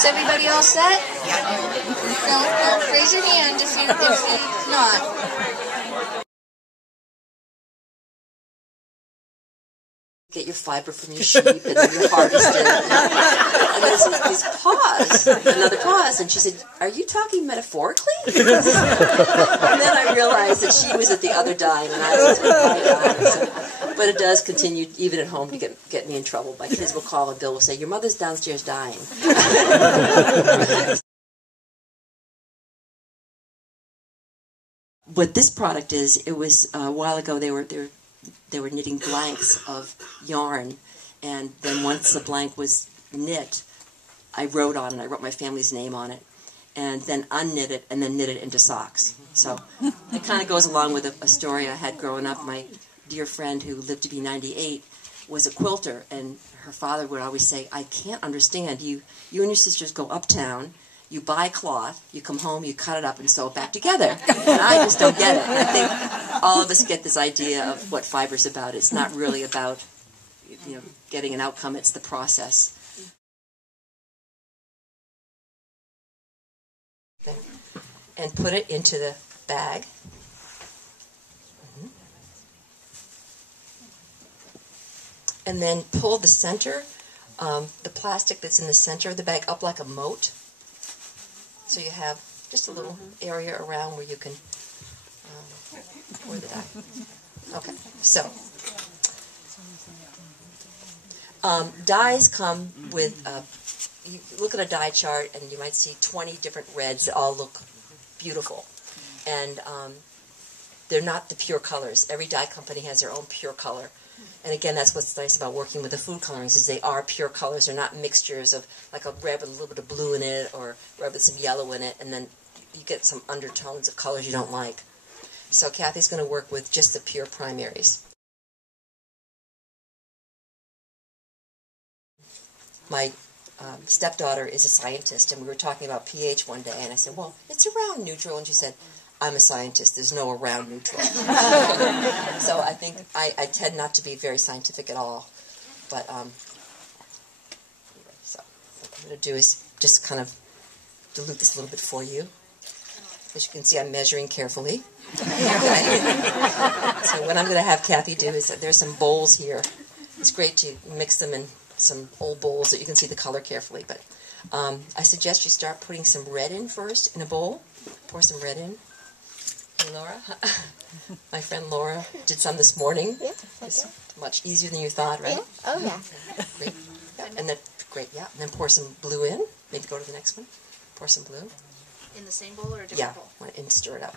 Is everybody all set? Don't raise your hand if you're not. Get your fiber from your sheep, and then you harvest it. And there's these pause, another pause, and she said, "Are you talking metaphorically?" And then I realized that she was at the other dyeing, and I was at my dyeing. So, but it does continue, even at home, to get me in trouble. My kids will call, and Bill will say, "Your mother's downstairs dyeing." What this product is, it was a while ago. They were knitting blanks of yarn, and then once the blank was knit, I wrote on it. I wrote my family's name on it, and then unknit it, and then knit it into socks. So it kind of goes along with a story I had growing up. My dear friend, who lived to be 98, was a quilter, and her father would always say, "I can't understand. You and your sisters go uptown, you buy cloth, you come home, you cut it up and sew it back together." And I just don't get it. I think all of us get this idea of what fiber's about. It's not really about, getting an outcome. It's the process. And put it into the bag. And then pull the center, the plastic that's in the center of the bag up like a moat. So you have just a little area around where you can pour the dye. Okay, so dyes come with, you look at a dye chart and you might see 20 different reds that all look beautiful. And they're not the pure colors. Every dye company has their own pure color. And again, that's what's nice about working with the food colorings, is they are pure colors. They're not mixtures of like a red with a little bit of blue in it, or red with some yellow in it, and then you get some undertones of colors you don't like. So Kathy's going to work with just the pure primaries. My stepdaughter is a scientist, and we were talking about pH one day, and I said, "Well, it's around neutral," and she said, "I'm a scientist. There's no around neutral." So I think I tend not to be very scientific at all. But so what I'm going to do is just kind of dilute this a little bit for you. As you can see, I'm measuring carefully. So what I'm going to have Kathy do is, there's some bowls here. It's great to mix them in some old bowls that you can see the color carefully. But I suggest you start putting some red in first in a bowl. Pour some red in. Hey, Laura. My friend Laura did some this morning. Yeah, it's much easier than you thought, right? Yeah. Oh, yeah. Great. Yeah. And then, great, yeah. And then pour some blue in. Maybe go to the next one. Pour some blue. In the same bowl or a different bowl? Yeah, and stir it up.